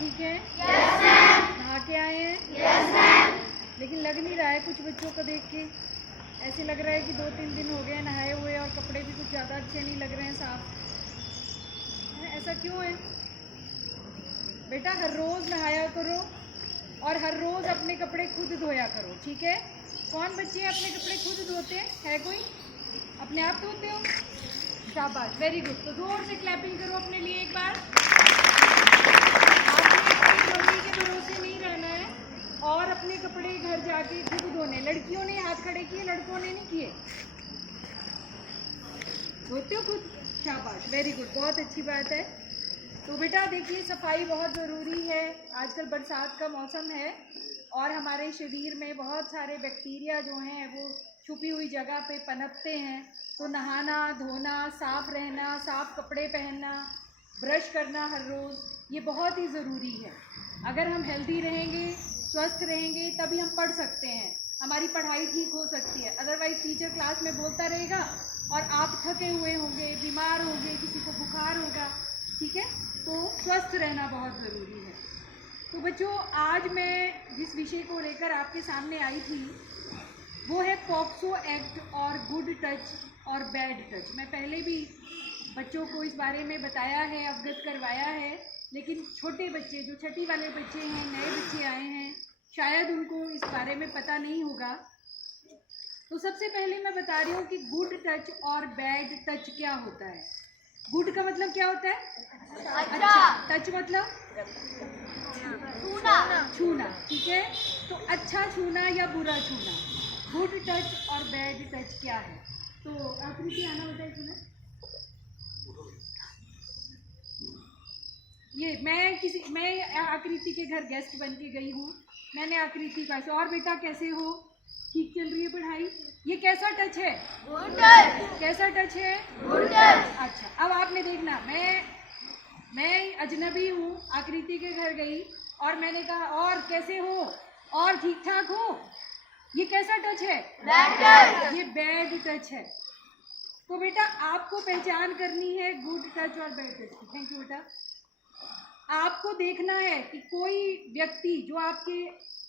ठीक है? Yes ma'am. नहा के आए हैं? Yes ma'am. लेकिन लग नहीं रहा है कुछ बच्चों को देख के, ऐसे लग रहा है कि 2-3 दिन हो गए नहाए हुए और कपड़े भी कुछ ज़्यादा अच्छे नहीं लग रहे हैं साफ। ऐसा क्यों है बेटा? हर रोज़ नहाया करो और हर रोज़ अपने कपड़े खुद धोया करो, ठीक है? कौन बच्चे अपने कपड़े खुद धोते हैं? है कोई? अपने आप धोते हो? शाबाश, वेरी गुड। तो जोर से क्लैपिंग करो अपने लिए एक बार। आपने अपनी मम्मी के भरोसे नहीं रहना है और अपने कपड़े घर जाके खुद धोने। लड़कियों ने हाथ खड़े किए, लड़कों ने नहीं किए। धोते हो खुद? शाबाश, वेरी गुड, बहुत अच्छी बात है। तो बेटा देखिए, सफाई बहुत ज़रूरी है। आजकल बरसात का मौसम है और हमारे शरीर में बहुत सारे बैक्टीरिया जो हैं वो छुपी हुई जगह पे पनपते हैं। तो नहाना, धोना, साफ़ रहना, साफ़ कपड़े पहनना, ब्रश करना हर रोज़, ये बहुत ही ज़रूरी है। अगर हम हेल्दी रहेंगे, स्वस्थ रहेंगे, तभी हम पढ़ सकते हैं, हमारी पढ़ाई ठीक हो सकती है। अदरवाइज़ टीचर क्लास में बोलता रहेगा और आप थके हुए होंगे, बीमार होंगे, किसी को बुखार होगा, ठीक है? तो स्वस्थ रहना बहुत ज़रूरी है। तो बच्चों, आज मैं जिस विषय को लेकर आपके सामने आई थी वो है पॉक्सो एक्ट और गुड टच और बैड टच। मैं पहले भी बच्चों को इस बारे में बताया है, अवगत करवाया है, लेकिन छोटे बच्चे जो छठी वाले बच्चे हैं, नए बच्चे आए हैं, शायद उनको इस बारे में पता नहीं होगा। तो सबसे पहले मैं बता रही हूँ कि गुड टच और बैड टच क्या होता है। गुड का मतलब क्या होता है? अच्छा। टच मतलब छूना, ठीक है? तो अच्छा छूना या बुरा छूना, गुड टच और बैड टच क्या है? तो आकृति आना होता है इसमें। ये मैं आकृति के घर गेस्ट बन के गई हूँ। मैंने आकृति का और बेटा कैसे हो? ठीक चल रही है पढ़ाई? ये कैसा टच है? Good touch. कैसा टच है? Good touch. अच्छा, अब आपने देखना, मैं अजनबी हूँ, आकृति के घर गई और मैंने कहा और कैसे हो, और ठीक ठाक हो, ये कैसा टच है? Bad touch. ये बैड टच है। तो बेटा आपको पहचान करनी है गुड टच और बैड टच की। थैंक यू बेटा। आपको देखना है कि कोई व्यक्ति जो आपके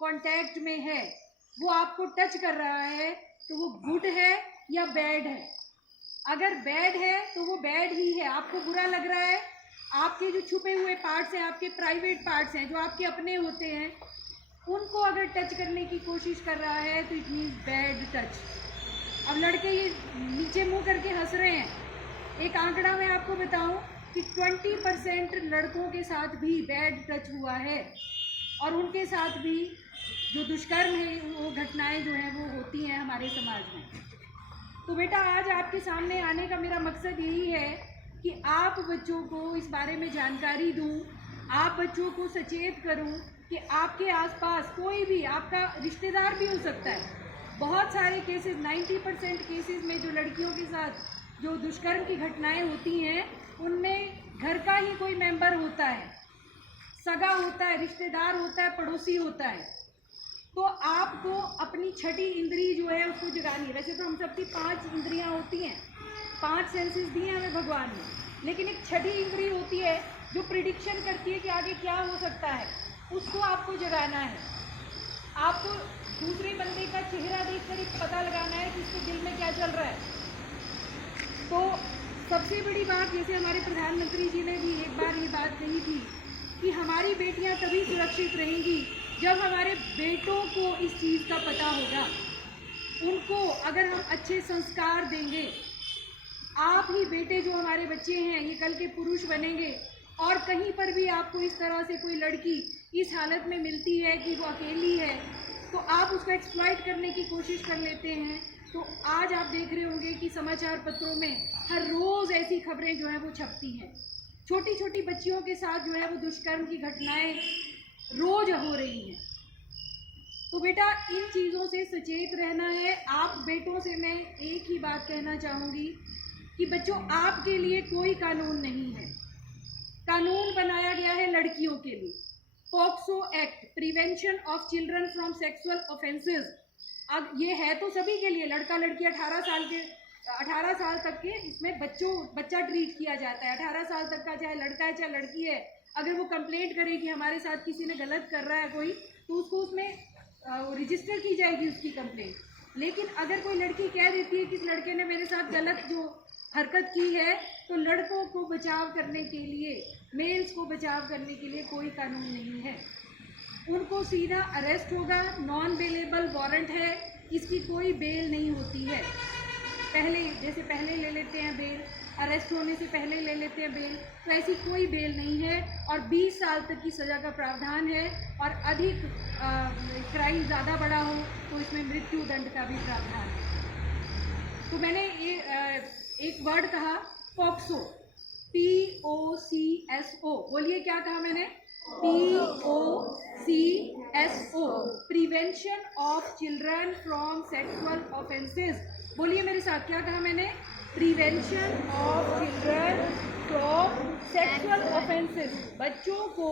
कांटेक्ट में है वो आपको टच कर रहा है तो वो गुड है या बैड है। अगर बैड है तो वो बैड ही है, आपको बुरा लग रहा है, आपके जो छुपे हुए पार्ट्स हैं, आपके प्राइवेट पार्ट्स हैं जो आपके अपने होते हैं, उनको अगर टच करने की कोशिश कर रहा है तो इट मीन्स बैड टच। अब लड़के ये नीचे मुंह करके हंस रहे हैं। एक आंकड़ा मैं आपको बताऊं कि 20% लड़कों के साथ भी बैड टच हुआ है और उनके साथ भी जो दुष्कर्म है, वो घटनाएं जो हैं वो होती हैं हमारे समाज में। तो बेटा आज आपके सामने आने का मेरा मकसद यही है कि आप बच्चों को इस बारे में जानकारी दूं, आप बच्चों को सचेत करूं कि आपके आसपास कोई भी आपका रिश्तेदार भी हो सकता है। बहुत सारे केसेस, 90% केसेस में जो लड़कियों के साथ जो दुष्कर्म की घटनाएं होती हैं उनमें घर का ही कोई मेंबर होता है, सगा होता है, रिश्तेदार होता है, पड़ोसी होता है। तो आपको अपनी छठी इंद्री जो है उसको जगानी है। वैसे तो हम सबकी 5 इंद्रियां होती हैं, 5 सेंसेस दिए हैं हमें भगवान ने, लेकिन एक छठी इंद्री होती है जो प्रिडिक्शन करती है कि आगे क्या हो सकता है, उसको आपको जगाना है। आपको दूसरे बंदे का चेहरा देखकर एक पता लगाना है कि उसके दिल में क्या चल रहा है। तो सबसे बड़ी बात, जैसे हमारे प्रधानमंत्री जी ने भी एक बार ये बात कही थी कि हमारी बेटियां तभी सुरक्षित रहेंगी जब हमारे बेटों को इस चीज़ का पता होगा। उनको अगर हम अच्छे संस्कार देंगे, आप ही बेटे जो हमारे बच्चे हैं ये कल के पुरुष बनेंगे। और कहीं पर भी आपको इस तरह से कोई लड़की इस हालत में मिलती है कि वो अकेली है तो आप उसको एक्सप्लॉइट करने की कोशिश कर लेते हैं। तो आज आप देख रहे होंगे कि समाचार पत्रों में हर रोज़ ऐसी खबरें जो हैं वो छपती हैं। छोटी छोटी बच्चियों के साथ जो है वो दुष्कर्म की घटनाएं रोज हो रही हैं। तो बेटा इन चीज़ों से सचेत रहना है। आप बेटों से मैं एक ही बात कहना चाहूँगी कि बच्चों, आपके लिए कोई कानून नहीं है। कानून बनाया गया है लड़कियों के लिए, POCSO act, prevention of children from sexual offences. अब ये है तो सभी के लिए, लड़का लड़की 18 साल तक के इसमें बच्चा ट्रीट किया जाता है। 18 साल तक का चाहे लड़का है चाहे लड़की है, अगर वो कंप्लेंट करे कि हमारे साथ किसी ने गलत कर रहा है कोई, तो उसको उसमें रजिस्टर की जाएगी उसकी कंप्लेंट। लेकिन अगर कोई लड़की कह देती है कि इस लड़के ने मेरे साथ गलत जो हरकत की है, तो लड़कों को बचाव करने के लिए, मेल्स को बचाव करने के लिए कोई कानून नहीं है। उनको सीधा अरेस्ट होगा, नॉन बेलेबल वारंट है, इसकी कोई बेल नहीं होती है। पहले ले लेते हैं बेल, अरेस्ट होने से पहले ले लेते हैं बेल, तो ऐसी कोई बेल नहीं है। और 20 साल तक की सज़ा का प्रावधान है, और अधिक क्राइम ज़्यादा बड़ा हो तो इसमें मृत्यु दंड का भी प्रावधान है। तो मैंने ये एक वर्ड कहा, पॉक्सो, POCSO। बोलिए क्या कहा मैंने? POCSO, prevention of children from sexual offences. बोलिए मेरे साथ, क्या कहा मैंने? Prevention of children from sexual offences. बच्चों को,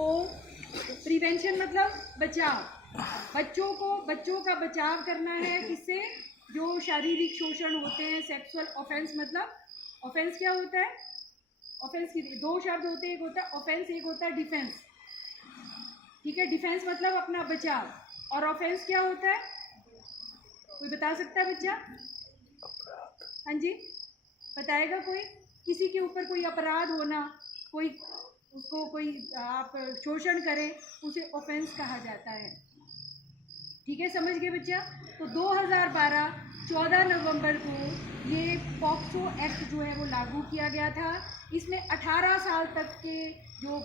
प्रिवेंशन मतलब बचाव, बच्चों का बचाव करना है किससे? जो शारीरिक शोषण होते हैं। सेक्सुअल ऑफेंस मतलब, ऑफेंस क्या होता है? ऑफेंस की दो शब्द होते हैं, एक होता है ऑफेंस, एक होता है डिफेंस। ठीक है, डिफेंस मतलब अपना बचाव, और ऑफेंस क्या होता है? कोई बता सकता है बच्चा? हाँ जी, बताएगा कोई? किसी के ऊपर कोई अपराध होना, कोई उसको कोई आप शोषण करे, उसे ऑफेंस कहा जाता है। ठीक है, समझ गए बच्चा? तो 2012 14 नवंबर को ये पॉक्सो एक्ट जो है वो लागू किया गया था। इसमें 18 साल तक के जो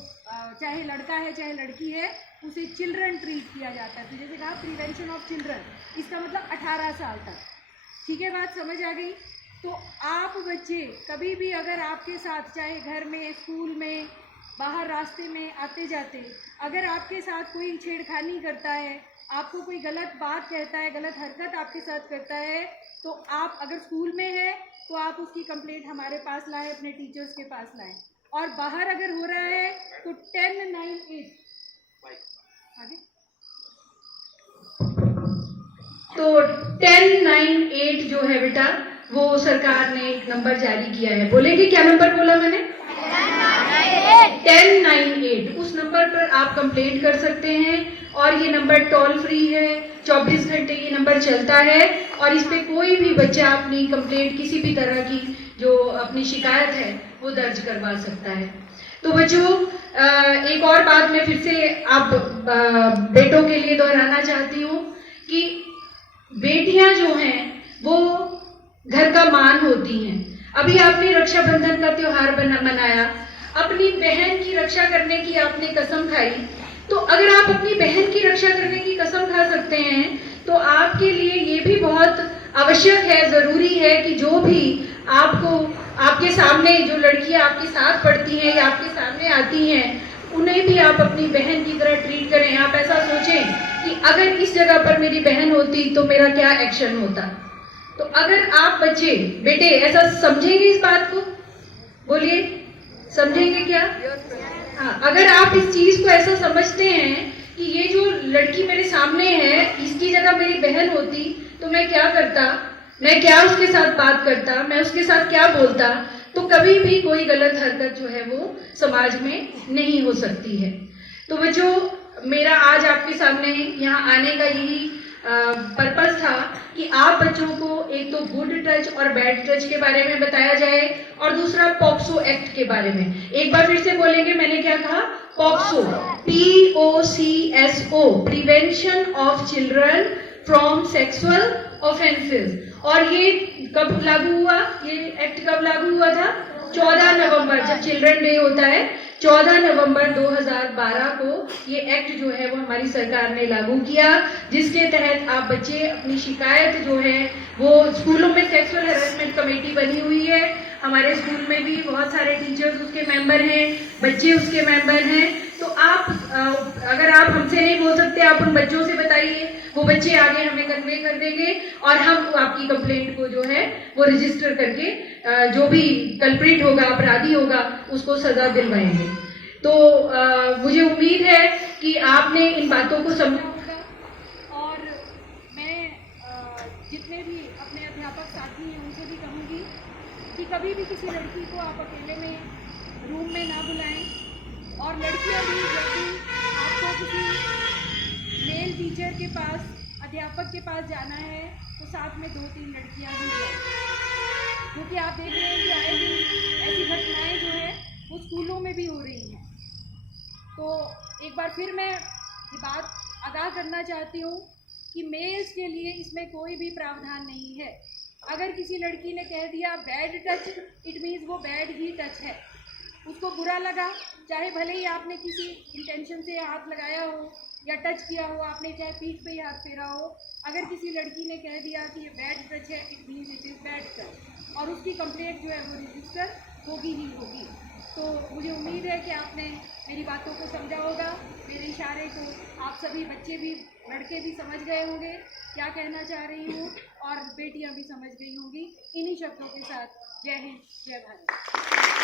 चाहे लड़का है चाहे लड़की है, उसे चिल्ड्रन ट्रीट किया जाता है। तो जैसे कहा प्रिवेंशन ऑफ चिल्ड्रन, इसका मतलब 18 साल तक। ठीक है, बात समझ आ गई? तो आप बच्चे कभी भी अगर आपके साथ, चाहे घर में, स्कूल में, बाहर रास्ते में आते जाते, अगर आपके साथ कोई छेड़खानी करता है, आपको कोई गलत बात कहता है, गलत हरकत आपके साथ करता है, तो आप अगर स्कूल में है तो आप उसकी कंप्लेंट हमारे पास लाएं, अपने टीचर्स के पास लाएं। और बाहर अगर हो रहा है तो 1098 आगे, तो 1098 जो है बेटा, वो सरकार ने एक नंबर जारी किया है। बोलेंगे क्या नंबर बोला मैंने? 1098। उस नंबर पर आप कंप्लेंट कर सकते हैं, और ये नंबर टोल फ्री है, 24 घंटे ये नंबर चलता है, और इस पे कोई भी बच्चा अपनी कंप्लेंट, किसी भी तरह की जो अपनी शिकायत है वो दर्ज करवा सकता है। तो बच्चों, एक और बात मैं फिर से आप बेटों के लिए दोहराना चाहती हूँ कि बेटियां जो हैं वो घर का मान होती हैं। अभी आपने रक्षाबंधन का त्योहार मनाया, अपनी बहन की रक्षा करने की आपने कसम खाई। तो अगर आप अपनी बहन की रक्षा करने की कसम खा सकते हैं, तो आपके लिए ये भी बहुत आवश्यक है, जरूरी है कि जो भी आपको, आपके सामने जो लड़कियां आपके साथ पढ़ती हैं या आपके सामने आती हैं, उन्हें भी आप अपनी बहन की तरह ट्रीट करें। आप ऐसा सोचें कि अगर इस जगह पर मेरी बहन होती तो मेरा क्या एक्शन होता। तो अगर आप बच्चे, बेटे ऐसा समझेंगे इस बात को? बोलिए, समझेंगे क्या? हाँ, अगर आप इस चीज को ऐसा समझते हैं कि ये जो लड़की मेरे सामने है, इसकी जगह मेरी बहन होती तो मैं क्या करता, मैं क्या उसके साथ बात करता, मैं उसके साथ क्या बोलता, तो कभी भी कोई गलत हरकत जो है वो समाज में नहीं हो सकती है। तो बच्चों, मेरा आज आपके सामने यहाँ आने का यही पर्पस था कि आप बच्चों को एक तो गुड टच और बैड टच के बारे में बताया जाए, और दूसरा पॉक्सो एक्ट के बारे में। एक बार फिर से बोलेंगे, मैंने क्या कहा? POCSO, POCSO, prevention of children from sexual offences. और ये कब लागू हुआ? ये एक्ट कब लागू हुआ था? 14 नवंबर, जब चिल्ड्रन डे होता है, 14 नवंबर 2012 को ये एक्ट जो है वो हमारी सरकार ने लागू किया, जिसके तहत आप बच्चे अपनी शिकायत जो है वो, स्कूलों में सेक्सुअल हैरेसमेंट कमेटी बनी हुई है, हमारे स्कूल में भी बहुत सारे टीचर्स उसके मेंबर हैं, बच्चे उसके मेंबर हैं। तो आप अगर आप हमसे नहीं बोल सकते, आप उन बच्चों से बताइए, वो बच्चे आगे हमें कन्वे कर देंगे, और हम आपकी कंप्लेंट को जो है वो रजिस्टर करके जो भी कल्प्रिट होगा, अपराधी होगा, उसको सजा दिलवाएंगे। तो मुझे उम्मीद है कि आपने इन बातों को समझा होगा। और मैं जितने भी अपने अध्यापक साथी हैं उनसे भी कहूँगी कि कभी भी किसी लड़की को आप अकेले में रूम में ना बुलाएं, और लड़कियां भी जब भी आपको किसी मेल टीचर के पास, अध्यापक के पास जाना है तो साथ में 2-3 लड़कियां भी जाएं, क्योंकि आप देख रहे हैं कि आए दिन ऐसी घटनाएं जो है वो स्कूलों में भी हो रही हैं। तो एक बार फिर मैं ये बात आगाह करना चाहती हूँ कि मेल्स के लिए इसमें कोई भी प्रावधान नहीं है। अगर किसी लड़की ने कह दिया बैड टच, इट मीन्स वो बैड ही टच है, उसको बुरा लगा, चाहे भले ही आपने किसी इंटेंशन से हाथ लगाया हो या टच किया हो, आपने चाहे पीठ पे ही हाथ फेरा हो, अगर किसी लड़की ने कह दिया कि ये बैड टच है, it means it is bad touch, और उसकी कंप्लेंट जो है वो रजिस्टर होगी ही होगी। तो मुझे उम्मीद है कि आपने मेरी बातों को समझा होगा, मेरे इशारे को आप सभी बच्चे भी, लड़के भी समझ गए होंगे क्या कहना चाह रही हूँ, और बेटियाँ भी समझ गई होंगी। इन्हीं शब्दों के साथ जय हिंद, जय भारत।